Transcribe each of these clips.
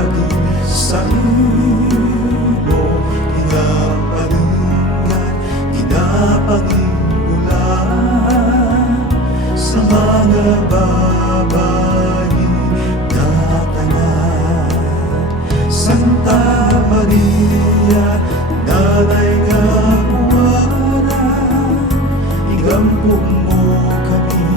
daragin sa imo, ginapalingan, ginapangimbulan sa mga babayi na tanan. Santa Maria, Nanay nga buwana, igampong mo kami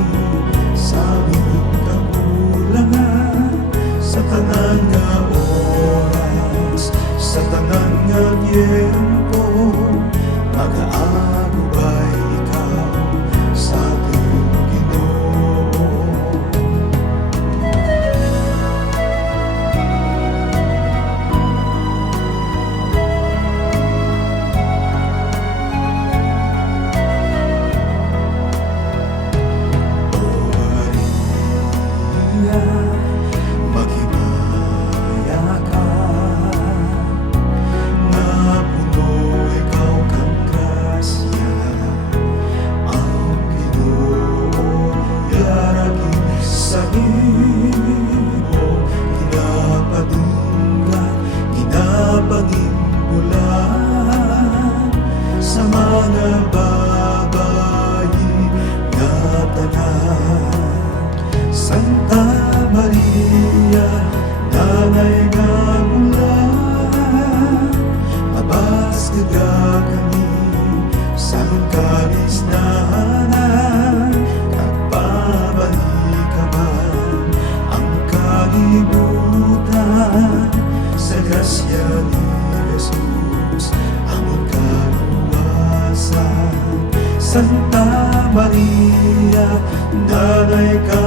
sa aming kakulangan, sa tanan nga oras, sa tanan nga tiempo, mag-aagubay ikaw sa ating Ginoo. Maghimaya ka, nga puno ikaw kang grasya, ang Ginoo yaragin sa imo, ginapadunggan, ginapangimbulan sa mga babayi nga tanan. Santa Maria, Nanay nga bulan, mabasged ka kami sa aming kanisdanan, kagbabalik ka man ang kalibutan, sa grasya ni Jesus amon kaluwasan. Santa Maria, Nanay ka